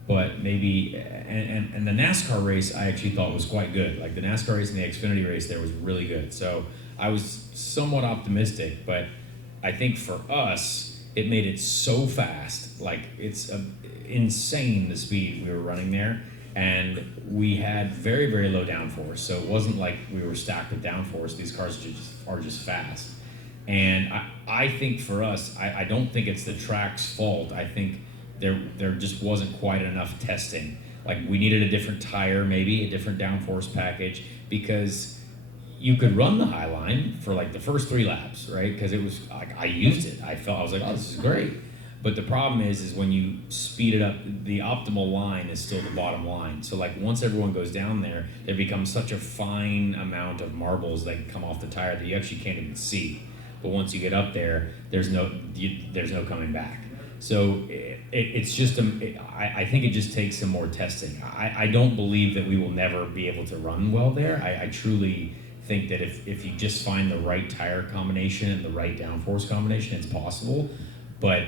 But maybe, and the NASCAR race I actually thought was quite good. Like the NASCAR race and the Xfinity race there was really good. So I was somewhat optimistic, but I think for us, it made it so fast. Like, it's insane the speed we were running there. And we had very, very low downforce, so it wasn't like we were stacked with downforce. These cars are just fast. And I think for us, I don't think it's the track's fault. I think there just wasn't quite enough testing. Like, we needed a different tire, maybe a different downforce package, because you could run the Highline for like the first 3 laps, right? Because it was like, I used it. I was like, oh, this is great. But the problem is when you speed it up, the optimal line is still the bottom line. So like, once everyone goes down there becomes such a fine amount of marbles that come off the tire that you actually can't even see. But once you get up there, there's no coming back. So it's just I think it just takes some more testing. I don't believe that we will never be able to run well there. I truly think that if you just find the right tire combination and the right downforce combination, it's possible. But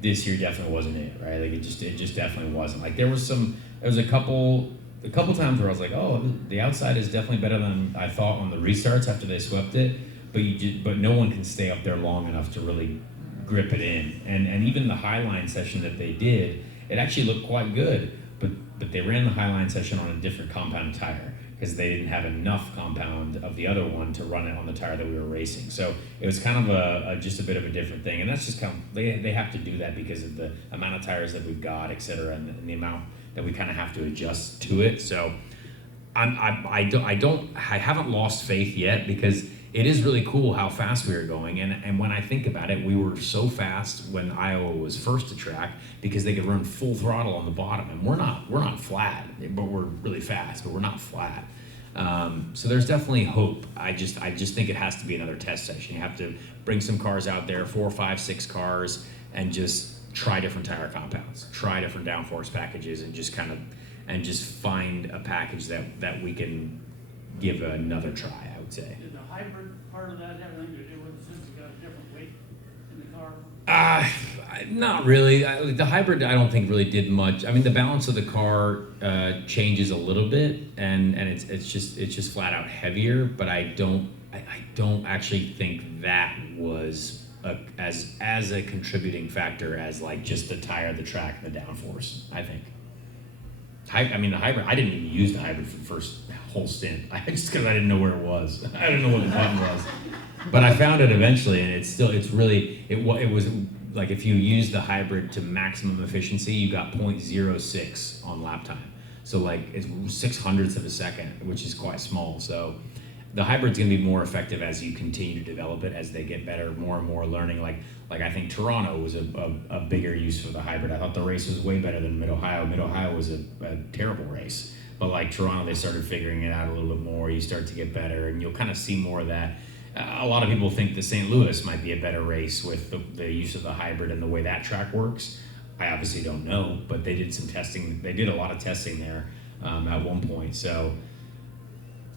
this year definitely wasn't it, right? Like, it just definitely wasn't. Like, there was a couple times where I was like, oh, the outside is definitely better than I thought on the restarts after they swept it. But no one can stay up there long enough to really grip it in. And even the Highline session that they did, it actually looked quite good. But they ran the Highline session on a different compound tire, because they didn't have enough compound of the other one to run it on the tire that we were racing. So it was kind of just a bit of a different thing. And that's just kind of, they have to do that because of the amount of tires that we've got, et cetera, and the amount that we kind of have to adjust to it. So I haven't lost faith yet, because it is really cool how fast we were going. And when I think about it, we were so fast when Iowa was first to track, because they could run full throttle on the bottom. And we're not flat, but we're really fast, but we're not flat. So there's definitely hope. I just think it has to be another test session. You have to bring some cars out there, 4, 5, 6 cars, and just try different tire compounds, try different downforce packages, and just find a package that we can give another try, I would say. Did the hybrid part of that have anything to do with it, since you got a different weight in the car? Not really. The hybrid, I don't think really did much. I mean, the balance of the car changes a little bit, and it's just flat out heavier. But I don't actually think that was as a contributing factor as like just the tire, the track, and the downforce. I think. The hybrid. I didn't even use the hybrid for the first whole stint. Just because I didn't know where it was. I didn't know what the button was. But I found it eventually, and it was like, if you use the hybrid to maximum efficiency, you got 0.06 on lap time. So like, it's 0.06 of a second, which is quite small. So the hybrid's gonna be more effective as you continue to develop it, as they get better, more and more learning. Like I think Toronto was a bigger use for the hybrid. I thought the race was way better than Mid-Ohio. Mid-Ohio was a terrible race. But like Toronto, they started figuring it out a little bit more. You start to get better, and you'll kind of see more of that. A lot of people think the St. Louis might be a better race with the use of the hybrid and the way that track works. I obviously don't know, but they did some testing. They did a lot of testing there at one point. So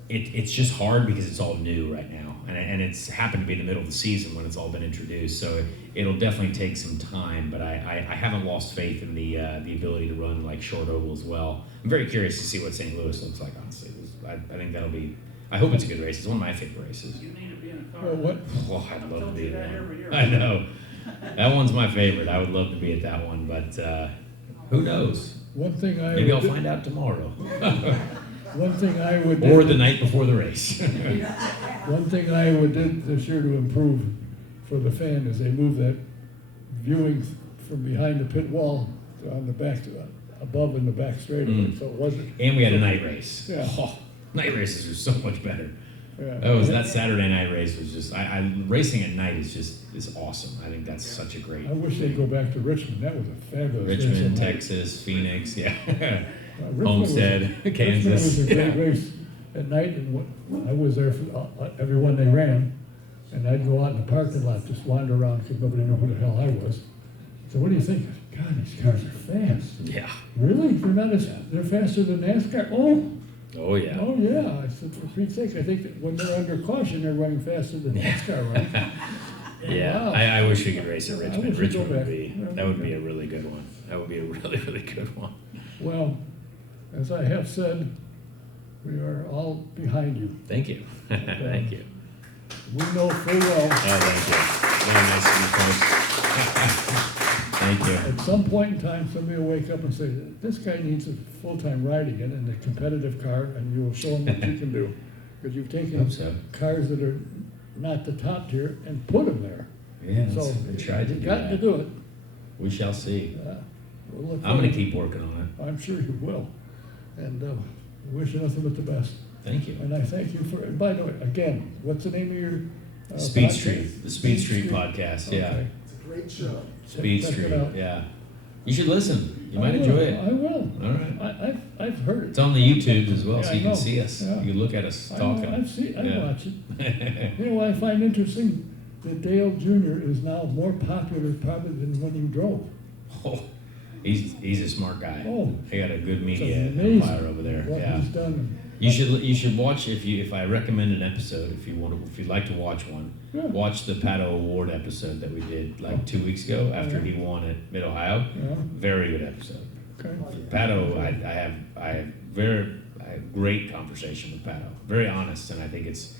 it's just hard because it's all new right now. And it's happened to be in the middle of the season when it's all been introduced. So it'll definitely take some time, but I haven't lost faith in the ability to run like short oval as well. I'm very curious to see what St. Louis looks like, honestly. I think that'll be, I hope it's a good race. It's one of my favorite races. You need to be in a car. What? I'd love to be that at every that year. one. I know. That one's my favorite. I would love to be at that one, but who knows? One thing Maybe I'll find out tomorrow. One thing I would Or the night before the race. One thing I would do this year to improve for the fan is they moved that viewing from behind the pit wall on the back, above in the back straightaway, so it wasn't. And we had a night race. Yeah. Oh, night races are so much better. Yeah. That Saturday night race was just, racing at night is awesome. I think that's such a great. I wish they'd go back to Richmond. That was a fabulous race. Richmond, Texas, Phoenix, yeah. Richmond Homestead, Kansas. Richmond was a great Yeah. race at night, and I was there for every one they ran, and I'd go out in the parking lot, just wander around because nobody knew who the hell I was. So what do you think? God, these cars are fast. Yeah. Really? They're faster than NASCAR? Oh yeah. Oh yeah. I said, for Pete's sake, I think that when they're under caution, they're running faster than NASCAR, right? Yeah. Wow. I wish we could race at Richmond. wish we'd go Richmond back. would be a really good one. That would be a really, really good one. Well, as I have said, we are all behind you. Thank you. Thank you. We know full well Oh, thank you. Very nice of you folks. Thank you. At some point in time, somebody will wake up and say, this guy needs a full-time ride again in a competitive car, and you will show him what you can do. Because you've taken Hope so. cars that are not the top tier and put them there. Yeah, So I tried to you've do got that. to do it. We shall see. We'll look I'm going to forward. keep working on I'm sure you will. And wish you nothing but the best. it. Thank you. And I thank you for, and by the way, again, what's the name of your Speed podcast? Street, the Speed Street podcast. Yeah, Okay. It's a great show. Speed Check it Street. out. Yeah, you should listen. You I might will, enjoy it. I will. All right. I've heard it. It's on the YouTube as well, Yeah, so I you can know. see us. Yeah. You can look at us I know, talking. I've seen, I Yeah. watch it. You know what I find interesting? That Dale Jr. is now more popular probably than when you drove. Oh, he's a smart guy. Oh. They got a good It's media amazing empire over there. what Yeah. he's done. You should watch if I recommend an episode if you'd like to watch one. Yeah. Watch the Pato Award episode that we did like 2 weeks ago after he won at Mid Ohio. Yeah, Very good episode. okay. Pato, I have a great conversation with Pato. Very honest, and I think it's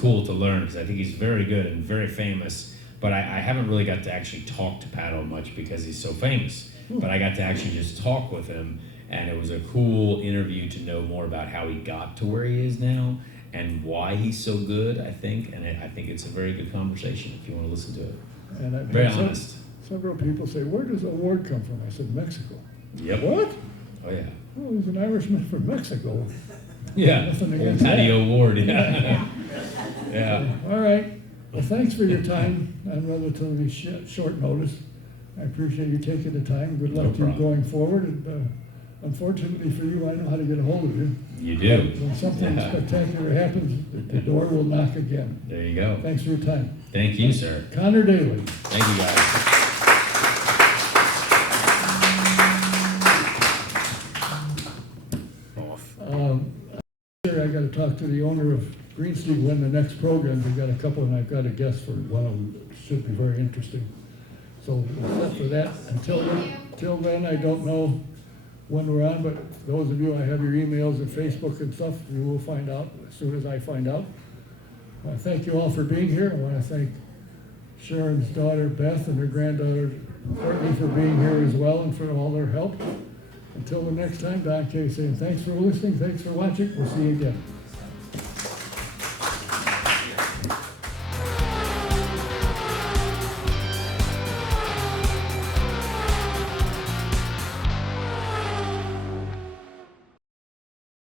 cool to learn because I think he's very good and very famous. But I haven't really got to actually talk to Pato much because he's so famous. But I got to actually just talk with him, and it was a cool interview to know more about how he got to where he is now and why he's so good. I think it's a very good conversation if you want to listen to it. And I've Very had honest. several people say, where does the award come from? I said, Mexico. Yep. What? Oh yeah. Oh, he's an Irishman from Mexico. Yeah. Nothing against that. Patio Award. Yeah. Yeah. All right. Well, thanks for your time on relatively short notice. I appreciate you taking the time. Good luck No to you problem. going forward. And unfortunately for you, I know how to get a hold of you. You do. When something Yeah. spectacular happens, the door will knock again. There you go. Thanks for your time. Thank you, sir. Conor Daly. Thank you, guys. I got to talk to the owner of Green Street when the next program. We got a couple, and I've got a guest for one of them. Should be very interesting. So except for that, until then, I don't know when we're on. But those of you, I have your emails and Facebook and stuff. You will find out as soon as I find out. I thank you all for being here. I want to thank Sharon's daughter Beth and her granddaughter Courtney for being here as well and for all their help. Until the next time, Don Kay saying thanks for listening, thanks for watching. We'll see you again.